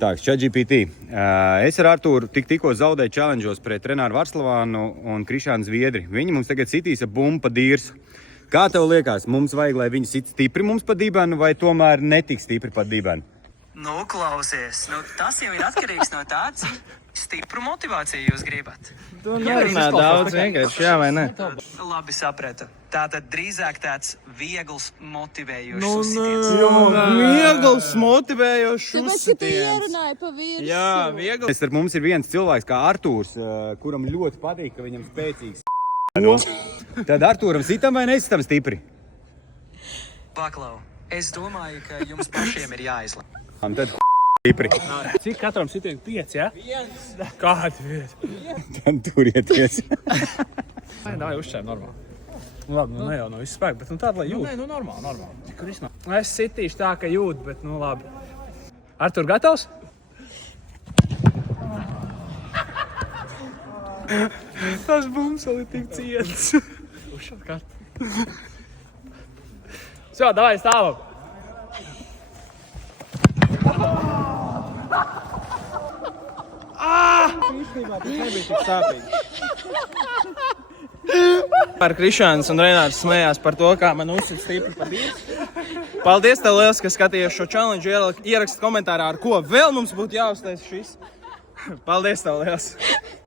Tā, ChatGPT. Es ar Artūru tikko zaudēju challenge'os pret Renāru Varslavānu un Krišānu Zviedri. Viņi mums tagad sitīs ar bumbu pa dīrsu. Kā tev liekas, mums vajag, lai viņi sit stipri mums pa dibenu vai tomēr netik stipri pa dibenu? Nu, klausies, tas jau ir atkarīgs no tā, cik stipru motivāciju jūs gribat. Tu nerunā daudz vienkārši, jā vai ne? Labi sapratu. Tātad drīzāk tāds viegls motivējošs Nu, uzsitiens. viegls motivējošs Tāpēc, ka tu uzsitiens. ierunāji pa virsmu. Jā, viegls. Ar mums ir viens cilvēks kā Artūrs, kuram ļoti patīk, ka viņam spēcīgs. Tad Artūram sitam vai nesitam stipri? Paklau, es domāju, ka jums pašiem ir jāizlem. Tad stipri. Cik katram sitiek 5, ja? Kādi 5? Tad turieties. Dāj, uzšķēr normāli. Labi, ne jau no visu spēku, bet tāda, lai jūt. Nu, normāli. Es sitīšu tā, ka jūt, bet labi. Artur, gatavs? Tas bums vēl ir tik ciets. Uzšķēr kartu. Svo, dāj, stāvam. Īstenībā tas nebija tik sāpīgi. Par Krišāns un Renārs smējās par to, kā man uzsit stipri pa dīrsu. Paldies tev liels, ka skatījies šo challenge. Ierakst komentārā, ar ko vēl mums būtu jāuztais šis. Paldies tev liels.